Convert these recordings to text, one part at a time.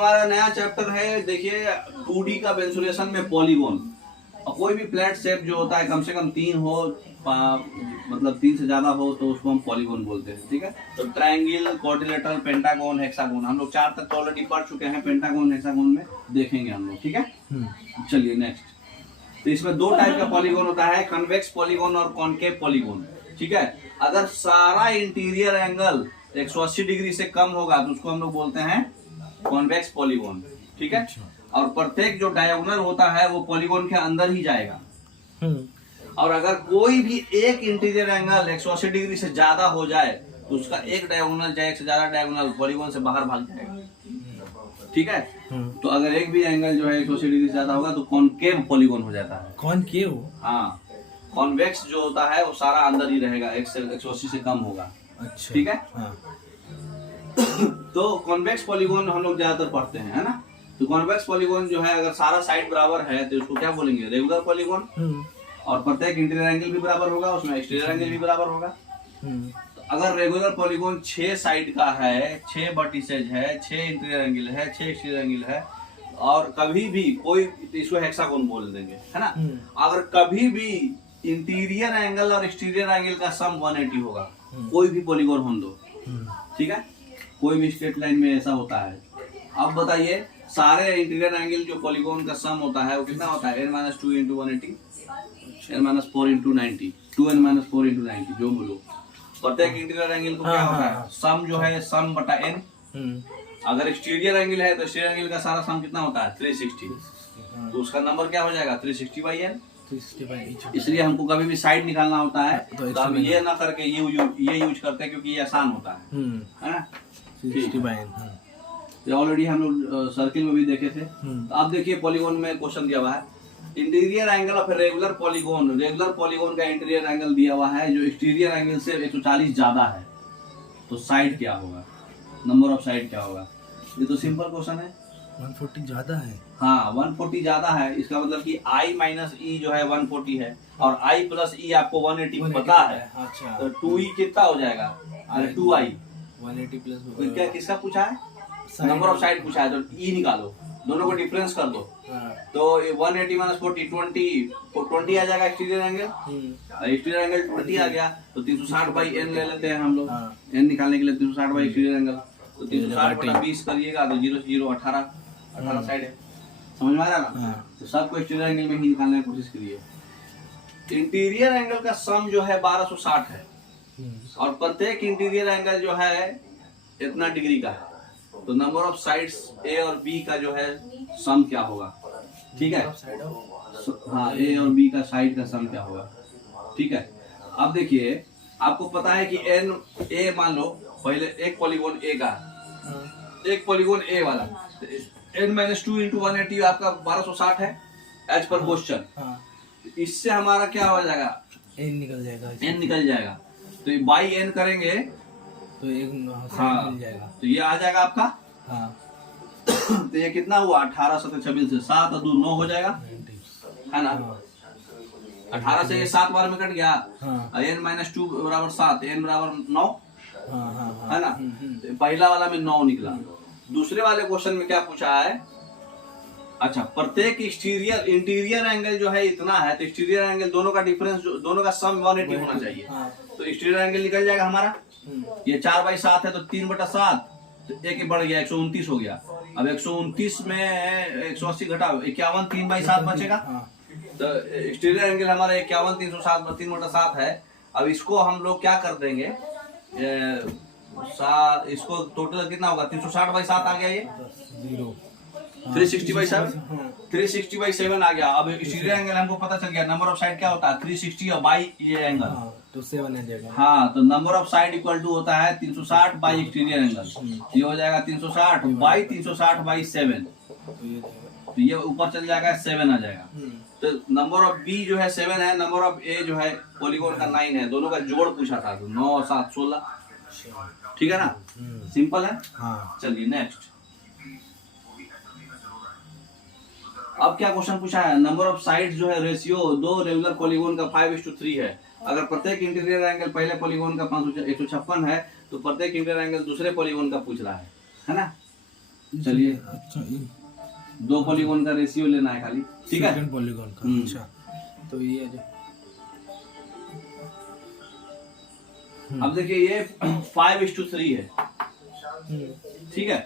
हमारा नया चैप्टर है, देखिए 2D का बेंसुरेशन में पॉलीगोन। और कोई भी फ्लैट शेप जो होता है कम से कम 3 हो, मतलब 3 से ज्यादा हो तो उसको हम पॉलीगोन बोलते हैं। ठीक है, तो ट्रायंगल, क्वाड्रिलेटरल, पेंटागोन, हेक्सागोन, हम लोग 4 तक तो ऑलरेडी पढ़ चुके हैं। पेंटागोन, हेक्सागोन में देखेंगे हम लोग। ठीक है, चलिए नेक्स्ट। तो इसमें 2 टाइप का पॉलीगोन होता है, कन्वेक्स पॉलीगोन और कॉनकेव पॉलीगोन। ठीक है, अगर सारा इंटीरियर एंगल 180 डिग्री से कम होगा तो उसको हम लोग बोलते हैं कॉन्वेक्स पॉलीगोन। ठीक है, और प्रत्येक जो डायगोनल होता है वो पॉलीगोन के अंदर ही जाएगा। और अगर कोई भी एक इंटीरियर एंगल 180 डिग्री से ज्यादा हो जाए तो उसका एक डायगोनल या एक से ज्यादा डायगोनल पॉलीगोन से बाहर भाग जाएगा। ठीक है, तो अगर एक भी एंगल जो है 180 डिग्री से ज्यादा होगा तो कॉनकेव पॉलीगोन हो जाता है। कॉनकेव? हाँ, कॉन्वेक्स जो होता है वो सारा अंदर ही रहेगा, 180 से कम होगा। अच्छा, ठीक है। हाँ। तो कॉन्वेक्स पॉलीगोन हम लोग ज्यादातर पढ़ते हैं, है ना। तो कॉन्वेक्स पॉलीगोन जो है अगर सारा साइड बराबर है तो उसको क्या बोलेंगे, रेगुलर पॉलीगोन। और प्रत्येक इंटीरियर एंगल भी बराबर होगा, उसमें एक्सटीरियर एंगल भी बराबर होगा। तो अगर रेगुलर पॉलीगोन 6 साइड का है, 6 वर्टिसेज है, 6 इंटीरियर एंगल है, 6 एक्सटीरियर एंगल है, और कभी भी कोई, इसको हेक्सागोन बोल देंगे, है ना। अगर कभी भी इंटीरियर एंगल और एक्सटीरियर एंगल का सम 180 होगा, कोई भी पॉलीगोन हम दो। ठीक है, कोई भी स्ट्रेट लाइन में ऐसा होता है। अब बताइए, सारे इंटीरियर एंगल जो पॉलीगोन का सम होता है वो कितना होता है, n-2 × 180, n-4 × 90, 2n-4 × 90, जो बोलो। प्रत्येक इंटीरियर एंगल को क्या होता है, सम जो है सम बटा n। अगर एक्सटीरियर एंगल है तो एक्सटीरियर एंगल का सारा सम कितना होता है, 360। तो उसका नंबर क्या हो जाएगा, 360/n। इसलिए हमको कभी भी साइड निकालना होता है तो हम ये ना करके ये यूज करते हैं क्योंकि ये आसान होता है ना। 60/n ये ऑलरेडी हम लोग सर्किल में भी देखे थे। तो अब देखिए पॉलीगोन में क्वेश्चन दिया हुआ है, interior angle of regular polygon. Regular polygon का इंटीरियर एंगल दिया हुआ है जो एक्सटीरियर एंगल से 140 ज्यादा है, तो साइड क्या होगा, नंबर ऑफ साइड क्या होगा। ये तो सिंपल क्वेश्चन है। 140 ज्यादा है? हाँ, 140 ज्यादा है, इसका मतलब कि i माइनस ई जो है 140 है, और i प्लस ई आपको 180 पता है। अच्छा, तो 2e कितना हो जाएगा, अरे 2i 180 प्लस क्या, किसका पूछा है, नंबर ऑफ साइड पूछा है, तो e निकालो, दोनों को डिफरेंस कर दो। तो 180 माइनस 40 20 आ जाएगा एक्सटीरियर एंगल। एक्सटीरियर एंगल 20 आ गया तो 360/n ले लेते हैं हम लोग, n निकालने के लिए 360 एक्सटीरियर एंगल। तो 360/20 करिएगा तो 0 से 0 18 साइड है, समझ में आ रहा ना। तो सबको एक्सटीरियर एंगल में ही निकालने की कोशिश करिए। इंटीरियर एंगल का सम जो है 1260 है, और प्रत्येक इंटीरियर एंगल जो है इतना डिग्री का है। तो नंबर ऑफ साइड्स ए और बी का जो है सम क्या होगा। ठीक है, हाँ, ए और बी का साइड का सम क्या होगा। ठीक है, अब देखिए आपको पता है कि एन ए, मान लो पहले एक पॉलीगोन ए का, एक पॉलीगोन ए वाला, n-2 × 180 आपका 1260 है एज पर क्वेश्चन। इससे हमारा क्या हो जाएगा, n निकल जाएगा, n निकल जाएगा। तो बाई n करेंगे तो एक हाँ, मिल जाएगा, तो ये आ जाएगा आपका। हाँ। तो ये कितना हुआ, 18 7 26 से 7 और 2 9 हो जाएगा, है ना। 18 से ये 7 बार में कट गया, n-2 बराबर 7, n बराबर 9, है ना। तो पहला वाला में 9 निकला। दूसरे वाले क्वेश्चन में क्या पूछा है, अच्छा, प्रत्येक एक्सटीरियर इंटीरियर एंगल जो है इतना है, तो एक्सटीरियर एंगल दोनों का डिफरेंस, दोनों का सम 180 होना चाहिए। तो एक्सटीरियर एंगल निकल जाएगा हमारा, ये 4/7 है तो 3/7, तो एक बढ़ गया 129 हो गया। अब 129 में 180 घटाओ 51, 3/7 बचेगा। तो एक्सटीरियर एंगल हमारा 51 3/7 है। अब इसको हम लोग क्या कर देंगे, इसको टोटल कितना होगा, 360/7 आ गया, ये 360/7, 360/7 आ गया। अब एक्सटीरियर एंगल हमको पता चल गया, नंबर ऑफ साइड क्या होता है 360 और बाई ये एंगल, तो 7 आ जाएगा। हाँ, तो number of side equal to होता है 360 बाई एक्सटीरियर एंगल, ये हो जाएगा 360 बाई 360/7, तो ये ऊपर चल जाएगा 7 आ जाएगा। तो नंबर ऑफ बी जो है 7 है, नंबर ऑफ ए जो है पॉलीगोन का 9 है, दोनों का जोड़ पूछा था, तो 9 और 7 16। ठीक है ना, सिंपल है। चलिए नेक्स्ट। अब क्या क्वेश्चन पूछा है, नंबर ऑफ साइड्स जो है रेशियो 2 रेगुलर पॉलीगोन का 5:3 है। अगर प्रत्येक इंटीरियर एंगल पहले पॉलीगोन का 156 है तो प्रत्येक इंटीरियर एंगल दूसरे पॉलीगोन का पूछ रहा है ना। चलिए अच्छा, दो पॉलीगॉन का रेशियो लेना है खाली, ठीक है। सेकंड पॉलीगॉन का। अच्छा, तो ये जो अब देखिए ये 5:3 है, ठीक है।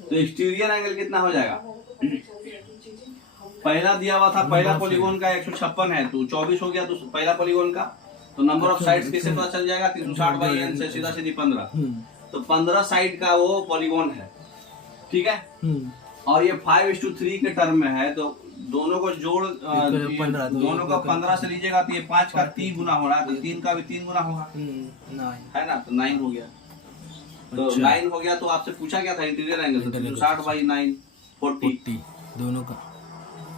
तो एक्सटीरियर एंगल कितना हो जाएगा? पहला दिया हुआ था, पहला पॉलीगॉन का 156 है, तो 24 हो गया तो पहला पॉलीगॉन का। तो नंबर ऑफ साइड्स कैसे पता चल जाएगा? 360/n से सीधा सीधी 15, तो 15 साइड का वो पॉलीगॉन है, ठीक है। और ये 5:3 के टर्म में है, तो दोनों को जोड़ दोनों का 15 से लीजिएगा तो ये 5 का 3 गुना हो रहा है, तो 3 का भी 3 गुना होगा, है ना। तो 9 हो गया, तो 9 हो गया। तो आपसे पूछा क्या था इंटीरियर एंगल? 360/9 40 दोनों का,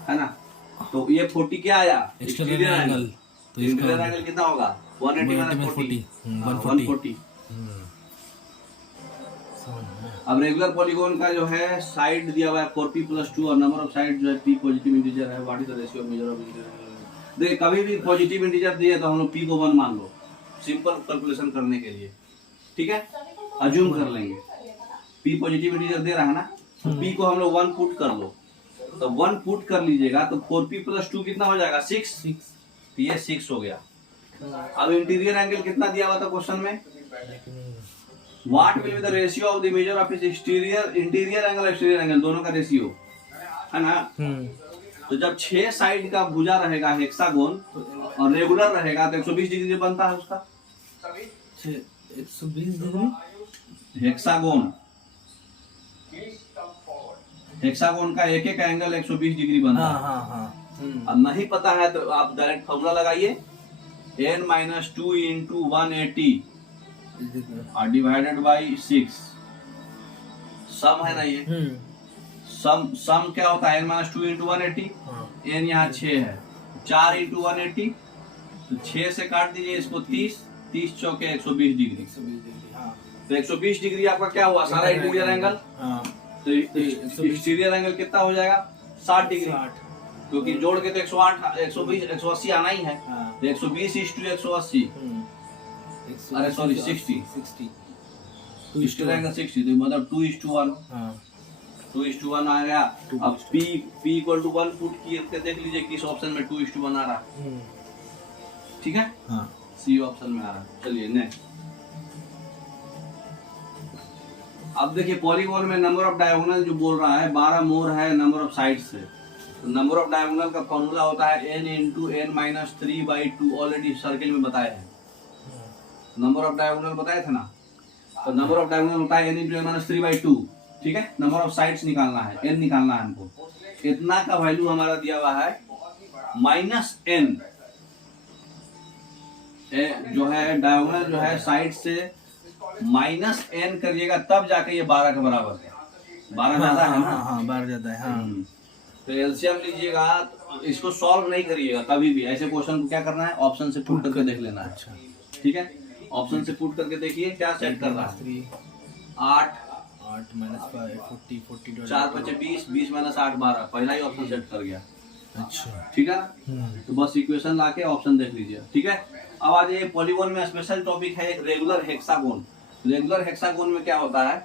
है ना। तो ये 40 क्या आया? Exterior angle. तो इंटीरियर एंगल कितना होगा? 180 140। अब रेगुलर पॉलीगॉन का जो है साइड दिया हुआ है 4p+2 और नंबर ऑफ साइड जो है p पॉजिटिव इंटीजर है। What is the ratio measure of integer? देखिए कभी भी पॉजिटिव इंटीजर दिए तो हम लोग p को 1 मान लो, सिंपल कैलकुलेशन करने के लिए, ठीक है। अज्यूम कर लेंगे p पॉजिटिव इंटीजर दे रहा है ना, तो p को हम लोग 1 पुट कर लो, तो 1 पुट कर लीजिएगा तो 4p+2 कितना हो जाएगा? 6। तो ये 6 हो गया। अब इंटीरियर एंगल कितना दिया हुआ था क्वेश्चन में? What will be the ratio of the measure of its interior angle exterior angle दोनों का रेशियो, है ना। तो जब 6 साइड का भुजा रहेगा हेक्सागोन और रेगुलर रहेगा तो 120 डिग्री बनता है उसका 120 डिग्री। हेक्सागोन का एक एक एंगल 120 डिग्री बनता है। अब नहीं पता है तो आप डायरेक्ट फॉर्मूला लगाइए, n-2 × 180 और डिवाइडेड बाई 6। सम है ना ये, सम क्या होता है? n-2 × 180, n यहाँ 6 है, 4 × 180, तो 6 से काट दीजिए इसको 30 चौके 120 डिग्री। तो 120 डिग्री आपका क्या हुआ? सारा इंटीरियर एंगल। तो एक्सटीरियर एंगल कितना हो जाएगा? 60 डिग्री, क्योंकि जोड़ के तो 108 120 180 आना ही है। तो 120 × 180, अरे सॉरी 60 एंगल 60, तो मतलब 2:1। 2:1 आ गया। अब p = 1 पुट किए देख लीजिए किस ऑप्शन में 2:1 आ रहा है, ठीक है। सी ऑप्शन में आ रहा है। चलिए नेक्स्ट। अब देखिए पॉलीगॉन में नंबर ऑफ डायगोनल जो बोल रहा है 12 मोर है नंबर ऑफ साइड से। तो नंबर ऑफ डायगोनल का फॉर्मूला होता है n × n-3/2। ऑलरेडी सर्किल में बताया है, नंबर ऑफ डायगोनल बताए थे ना। तो नंबर ऑफ डायगोनल होता है n × n-3/2, ठीक है। नंबर ऑफ साइड्स निकालना है, n निकालना है हमको। इतना का वैल्यू हमारा दिया हुआ है -n, जो है डायगोनल जो है साइड से -n करिएगा तब जाके ये 12 के बराबर है। 12 ज्यादा है ना? 12 ज्यादा है। तो एलसीएम लीजिएगा, इसको सॉल्व नहीं करिएगा कभी भी। ऐसे क्वेश्चन को क्या करना है? ऑप्शन से पुट करके देख लेना है, ठीक है। ऑप्शन से पुट करके देखिए क्या सेट कर रहा है। 8 -5 40 4 × 5 = 20 20 - 8 12। पहला ही ऑप्शन सेट कर गया, अच्छा, ठीक है। तो बस इक्वेशन लाके ऑप्शन देख लीजिए, ठीक है। अब आज ये पॉलीगॉन में स्पेशल टॉपिक है एक रेगुलर हेक्सागोन। रेगुलर हेक्सागोन में क्या होता है?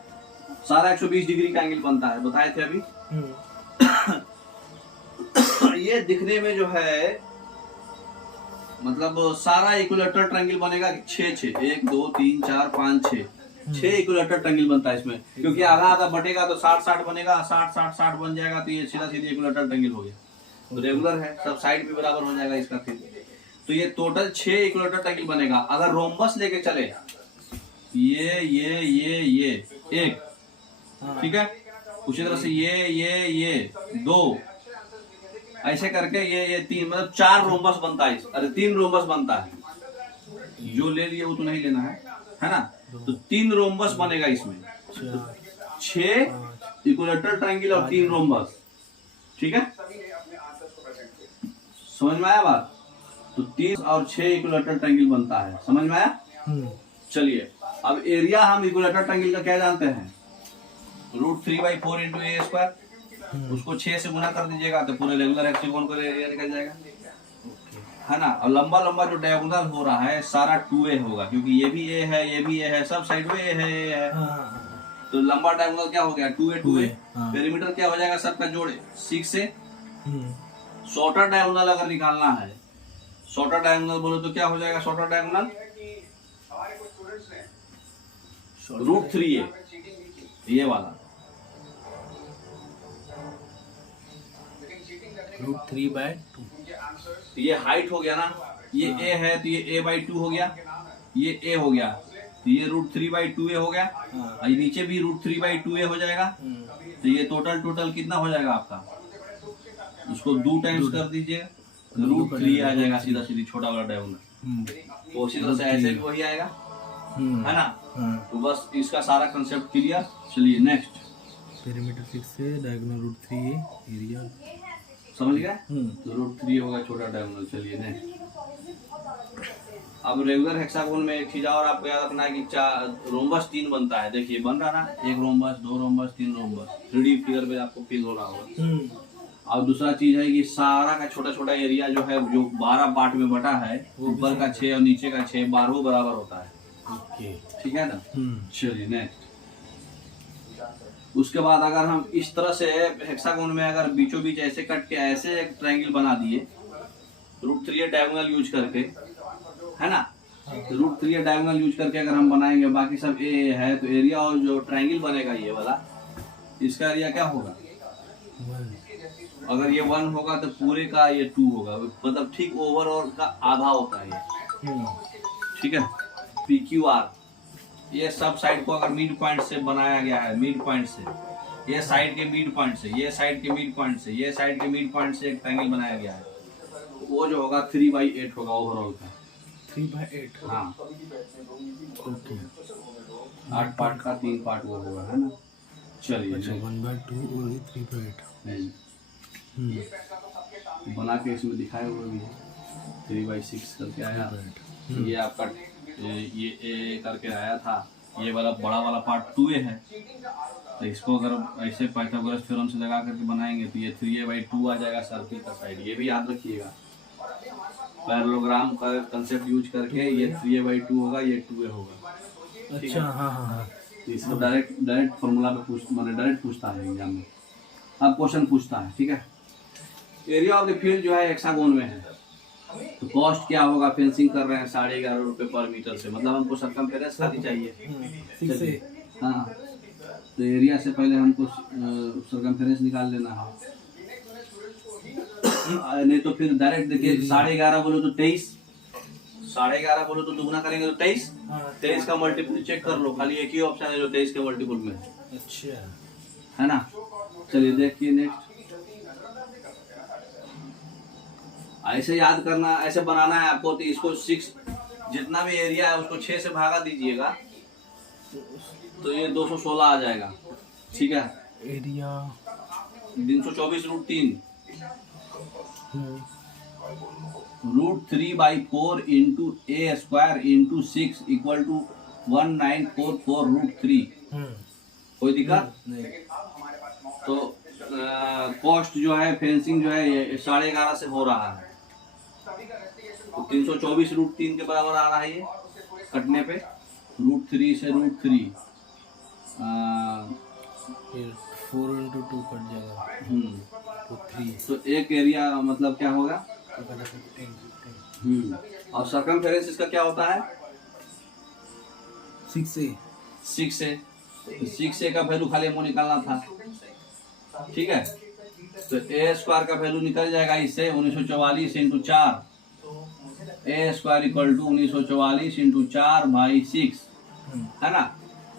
सारा 120 डिग्री का एंगल बनता है, बताए थे अभी। ये दिखने में जो है मतलब सारा इक्विलेटरल ट्रायंगल बनेगा 6 1 2 3 4 5 6 इक्विलेटरल ट्रायंगल बनता है इसमें, क्योंकि आधा आधा बटेगा तो 60 बनेगा, 60 बन जाएगा, तो ये सीधा सीधा इक्विलेटरल ट्रायंगल हो गया। तो रेगुलर है, सब साइड भी बराबर हो जाएगा इसका फिर। तो ये टोटल 6 इक्विलेटरल ट्रायंगल बनेगा। अगर रोम्बस लेके चले ये एक, ठीक है। उसी तरह से ये 2, ऐसे करके ये 3, मतलब 4 रोम्बस बनता है। अरे 3 रोम्बस बनता है, जो ले लिए वो तो नहीं लेना है ना। तो 3 रोम्बस बनेगा इसमें, 6 इक्विलेटरल ट्रायंगल और 3 रोम्बस, ठीक है। समझ में आया बात? तो 3 और 6 इक्विलेटरल ट्रायंगल बनता है, समझ में आया? चलिए अब एरिया हम इक्विलेटरल ट्रायंगल का क्या जानते हैं? √3/4 × a²। उसको 6 से गुना कर दीजिएगा तो पूरे रेगुलर हेक्सागोन का एरिया निकल जाएगा, है ना। और लंबा लंबा जो डायगोनल हो रहा है सारा 2a होगा, क्योंकि ये भी a है, ये भी a है, सब साइड में a है। तो तो लंबा डायगोनल क्या हो गया 2a 2a। हाँ। पेरीमीटर क्या हो जाएगा सबका जोड़े 6a। शॉर्टर डायगोनल अगर निकालना है, शॉर्टर डायगोनल बोलो तो क्या हो जाएगा शॉर्टर डायगोनल √3a, ये वाला √3/2। ये हाइट हो गया ना, ये a है तो ये a/2 हो गया, ये a हो गया तो ये √3/2a हो गया, और ये नीचे भी √3/2a हो जाएगा। तो ये टोटल कितना हो जाएगा आपका, इसको 2 टाइम्स कर दीजिए, √3 आ जाएगा सीधा सीधी छोटा वाला डायगोनल। तो उसी तरह से ऐसे भी वही आएगा, है ना। तो बस इसका सारा कंसेप्ट क्लियर। चलिए नेक्स्ट, पेरीमीटर 6 से डायगोनल √3a एरिया समझ गए। तो √3 होगा छोटा डायगोनल। चलिए नेक्स्ट, अब रेगुलर हेक्सागोन में एक चीज और आपको याद रखना है कि रोम्बस 3 बनता है। देखिए बन रहा ना, 1 rhombus 2 rhombus 3 rhombus, 3D figure में आपको फील हो रहा होगा। और दूसरा चीज है कि सारा का छोटा छोटा एरिया जो है, जो 12 पार्ट में बटा है, ऊपर का 6 और नीचे का 6, 12 बराबर होता है। ठीक है ना। चलिए नेक्स्ट, उसके बाद अगर हम इस तरह से हेक्सागोन में अगर बीचों बीच ऐसे कट के ऐसे एक ट्रायंगल बना दिए √3 डायगोनल यूज करके, है ना। √3 डायगोनल यूज करके अगर हम बनाएंगे, बाकी सब ए है, तो एरिया और जो ट्रायंगल बनेगा ये वाला, इसका एरिया क्या होगा, अगर ये 1 होगा तो पूरे का ये 2 होगा, मतलब ठीक ओवरऑल का आधा होता है ये। ठीक है। PQR, ये सब साइड को अगर मिड पॉइंट से बनाया गया है, मिड पॉइंट से, ये साइड के मिड पॉइंट से, ये साइड के मिड पॉइंट से, ये साइड के मिड पॉइंट से एक ट्रायंगल बनाया गया है, वो जो होगा 3/8 होगा ओवरऑल का। 3/8। हाँ, ओके। 8 पार्ट का 3 पार्ट वो होगा, है ना। चलिए अच्छा 1/2 और ये 3/8 बना के इसमें दिखाए हुए भी है, 3/6 करके आया। ये आपका ये ए करके आया था, ये वाला बड़ा वाला पार्ट 2a है। तो इसको अगर ऐसे पाइथागोरस थ्योरम से लगा करके बनाएंगे तो ये 3a/2 आ जाएगा सर्किल का साइड। ये भी याद रखिएगा, पैरेललोग्राम का कंसेप्ट यूज करके ये 3a/2 होगा, ये 2a होगा। अच्छा हाँ। तो इसको डायरेक्ट फॉर्मूला पे डायरेक्ट पूछता है एग्जाम में, अब क्वेश्चन पूछता है। ठीक है। एरिया ऑफ द फील्ड जो है हेक्सागोन में है, तो कॉस्ट क्या होगा, फेंसिंग कर रहे हैं 11.5 रुपए पर मीटर से, मतलब हमको सरकमफेरेंस खाली चाहिए। हाँ, तो एरिया से पहले हमको सरकमफेरेंस निकाल लेना है, नहीं तो फिर डायरेक्ट देखिए 11.5 बोलो तो 23, 11.5 बोलो तो दुगना करेंगे तो 23, 23 का मल्टीपल चेक कर लो, खाली एक ही ऑप्शन है जो 23 के मल्टीपल में। अच्छा, है ना। चलिए देखिए नेक्स्ट, ऐसे याद करना, ऐसे बनाना है आपको। तो इसको 6 जितना भी एरिया है उसको 6 से भागा दीजिएगा तो ये 216 आ जाएगा। ठीक है। Area 324 √3/4 into a² into 6 equal to 1944 √3। कोई दिक्कत नहीं। तो कॉस्ट जो है फेंसिंग जो है ये 11.5 से हो रहा है, तो 324 √3 के बराबर आ रहा है ये कटने पे। √3 से √3 फिर 4 into 2 कट जाएगा तो 3, तो एक एरिया मतलब क्या होगा। 15 और सर्कमफेरेंस इसका क्या होता है 6a। 6a, तो 6a का वैल्यू खाली हमको निकालना था। ठीक है। तो a² का वैल्यू निकल जाएगा इससे 1944 into 4, a² equal to 1944 into 4/6, है ना।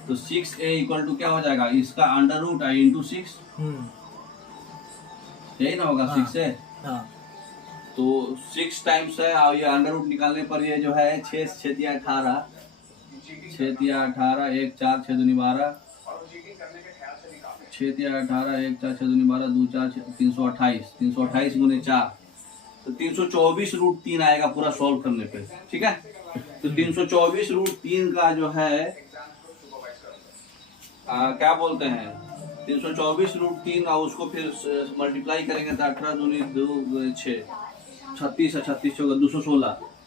तो 6a इक्वल टू क्या हो जाएगा, इसका अंडर रूट है इंटू 6, यही ना होगा 6a। तो 6 टाइम्स है, और ये अंडर रूट निकालने पर ये जो है 6 6 18, 6 18, 1 4 6 2 12, 6 18, 1 4 6 2 12, 2 4 328, 328 गुने 4, तो 324 √3 आएगा पूरा सॉल्व करने पे। ठीक है। तो 324 √3 का जो है क्या बोलते हैं 324 √3, और उसको फिर मल्टीप्लाई करेंगे तो 18 दूनी 2 6 36 36 होगा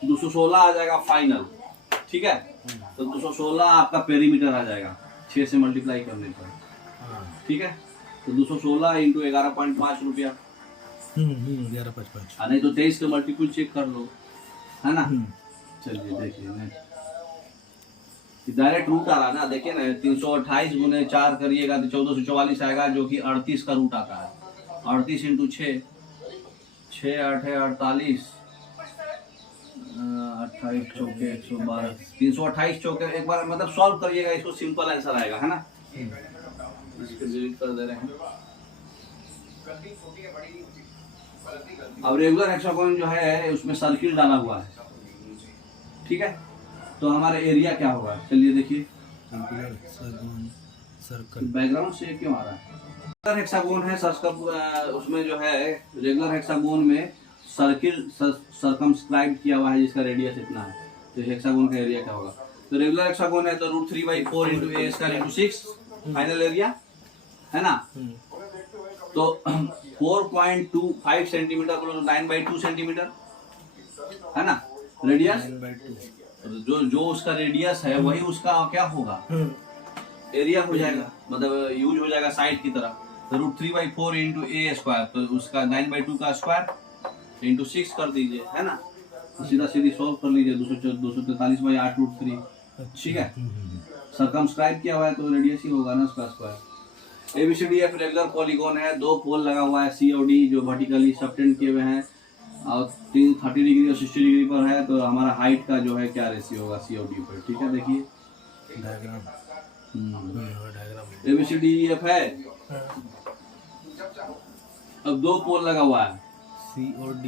216 आ जाएगा फाइनल। ठीक है। तो 216 आपका पेरीमीटर आ जाएगा। 6 से मल्टीप्लाई करने पर, हाँ। ठीक है। तो 216 इंटू 11.5 रुपया, 11.55। नहीं तो 23 के मल्टीपल चेक कर लो, है ना। चलिए देखिए डायरेक्ट रूट आ रहा है ना, देखिए ना 328 गुने 4 करिएगा तो 1444 आएगा, जो कि 38 का रूट आता है। 38 इंटू 6, 6 8 है 48, 28 चौके 112, 328 चौके। एक बार मतलब सॉल्व करिएगा इसको, सिंपल आंसर आएगा, है ना। इसको डिलीट कर दे रहे हैं। अब रेगुलर हेक्सागोन जो है उसमें सर्किल डाला हुआ है, ठीक है। तो हमारा एरिया क्या होगा, चलिए देखिए। सर्कल बैकग्राउंड से क्यों आ रहा है। रेगुलर हेक्सागोन है सर्कल, उसमें जो है रेगुलर हेक्सागोन में सर्किल सर्कमस्क्राइब किया हुआ है जिसका रेडियस इतना है। तो हेक्सागोन का एरिया क्या होगा। तो रेगुलर हेक्सागोन है तो √3/4 इंटू ए स्क्वायर इंटू 6 फाइनल एरिया, है ना। तो 4.25 सेंटीमीटर बोलो तो 9/2 सेंटीमीटर, है ना रेडियस। जो उसका रेडियस है वही उसका क्या होगा, एरिया हो जाएगा, मतलब यूज हो जाएगा साइड की तरह। तो √3/4 इंटू ए स्क्वायर, तो उसका 9/2 का स्क्वायर इंटू 6 कर दीजिए, है ना। तो सीधा सीधी सॉल्व कर लीजिए, 243/8 √3, ठीक है। सर्कमस्क्राइब किया हुआ है तो रेडियस ही होगा ना उसका स्क्वायर। ABCDF रेगुलर पॉलीगॉन है, 2 पोल लगा हुआ है C और D जो वर्टिकली सबटेंड किए हुए हैं, और 30 डिग्री और 60 डिग्री पर है। तो हमारा हाइट का जो है क्या रेशियो होगा C और D पर, ठीक है। देखिए डायग्राम ABCDF है। अब 2 पोल लगा हुआ है C और D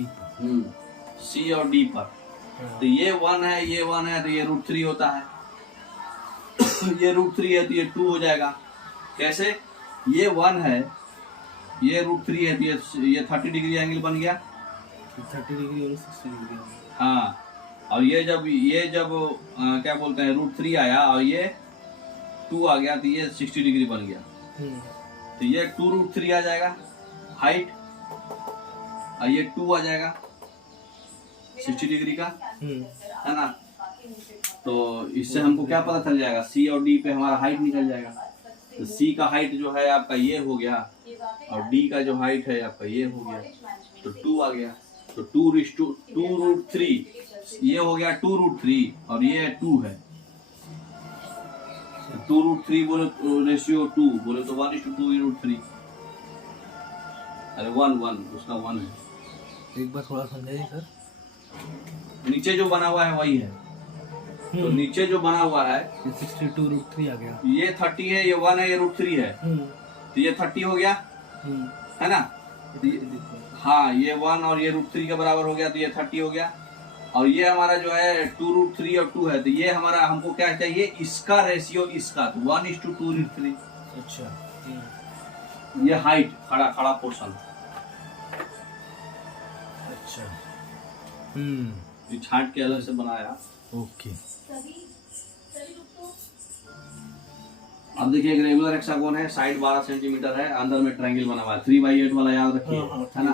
C और D पर। तो ये 1 है, ये 1 है, तो ये √3 होता है। ये √3 है तो ये 2 हो जाएगा। कैसे, ये 1 है, ये √3 है तो ये 30 डिग्री एंगल बन गया, 30 डिग्री और 60 डिग्री। हाँ। और ये जब क्या बोलते हैं √3 आया और ये 2 आ गया तो ये 60 डिग्री बन गया। तो ये 2√3 आ जाएगा हाइट, और ये 2 आ जाएगा 60 डिग्री का, है ना। तो इससे हमको क्या पता चल जाएगा, C और D पे हमारा हाइट निकल जाएगा। तो C का हाइट जो है आपका ये हो गया, और D का जो हाइट है आपका ये हो गया, तो 2 आ गया। तो 2√3 ये हो गया 2√3, और ये 2 है। 2√3 बोले तो रेशियो 2 बोले तो 1:2 √3। अरे 1 उसका 1 है। एक बार थोड़ा समझाइए सर। नीचे जो बना हुआ है वही है। तो नीचे जो बना हुआ है 62 √3 आ गया। ये 30 है, ये 1 है, ये √3 है। तो ये 30 हो गया, है ना। हाँ, ये 1 और ये √3 के बराबर हो गया, तो ये 30 हो गया। और ये हमारा जो है 2√3 और 2 है, तो ये हमारा हमको क्या चाहिए, इसका रेशियो इसका, तो 1:2 √3। अच्छा, ये हाइट खड़ा पोर्शन। अच्छा, ये छांट के अलग से बनाया। ओके। अब देखिए एक रेगुलर हेक्सागोन है, साइड 12 सेंटीमीटर है, अंदर में ट्रायंगल बना हुआ है 3/8 वाला, याद रखिए, है ना।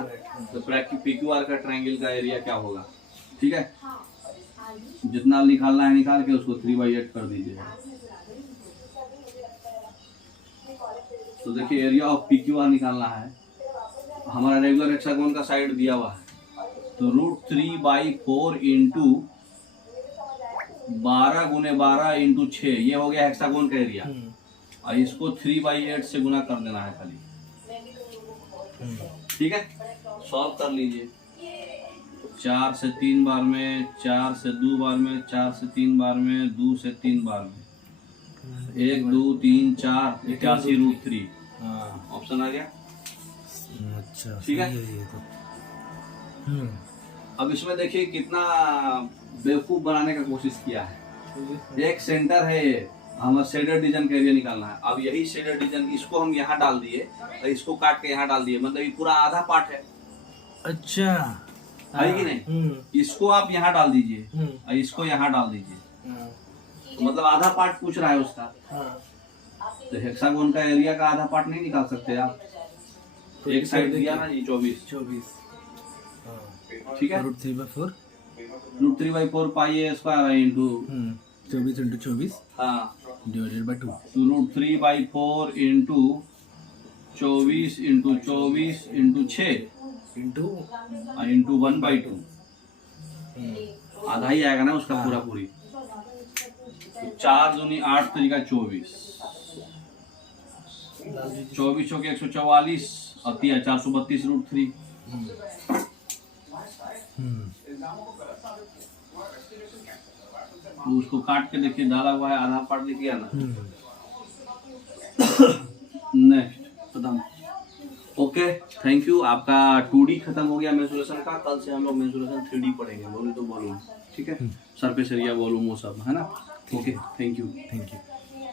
तो PQR का ट्रायंगल का एरिया क्या होगा, ठीक है। जितना निकालना है निकाल के उसको 3/8 कर दीजिए। तो देखिए एरिया ऑफ PQR निकालना है। हमारा रेगुलर हेक्सागोन का साइड दिया हुआ है, तो √3/4 इंटू 12 गुने 12 इंटू 6, ये हो गया हेक्सागोन का एरिया। और इसको 3/8 से गुना कर देना है खाली, ठीक है। सॉल्व कर लीजिए। 4 से 3 बार में, 4 से 2 बार में, 4 से 3 बार में, 2 से 3 बार में, 1 2 3 4 81 √3 ऑप्शन आ गया। अच्छा, ठीक है। ये तो अब इसमें देखिए कितना बेवकूफ बनाने का कोशिश किया है। एक सेंटर है, ये हमें शेडेड रीजन का एरिया निकालना है। अब यही शेडेड रीजन इसको हम यहाँ डाल दिए और इसको काट के यहाँ डाल दिए, मतलब ये पूरा आधा पार्ट है। अच्छा, है कि नहीं। इसको आप यहाँ डाल दीजिए और इसको यहाँ डाल दीजिए, तो मतलब आधा पार्ट पूछ रहा है उसका। तो हेक्सागोन का एरिया का आधा पार्ट नहीं निकाल सकते आप। तो एक साइड दिया ना जी 24, ठीक है। √3/4 √3/4 पाई a स्क्वायर इंटू 24 × 24। हाँ डिवाइडेड बाय 2 तो √3/4 इंटू 24 इंटू 24 इंटू 6 इंटू 1/2 आधा ही आएगा ना उसका पूरा पूरी। तो 4 दूनी 8 तरीका 24 24 चौके 144 और 432 √3। तो उसको काट के देखिए, डाला हुआ है, आधा पार्ट लिख गया ना। नेक्स्ट खत्म। Okay, thank you. आपका 2D खत्म हो गया मेंसुरेशन का। कल से हम लोग मेंसुरेशन 3D पढ़ेंगे, वॉल्यूम टू वॉल्यूम, ठीक है। सरफेस एरिया, वॉल्यूम, वो सब, है ना। Okay, thank you.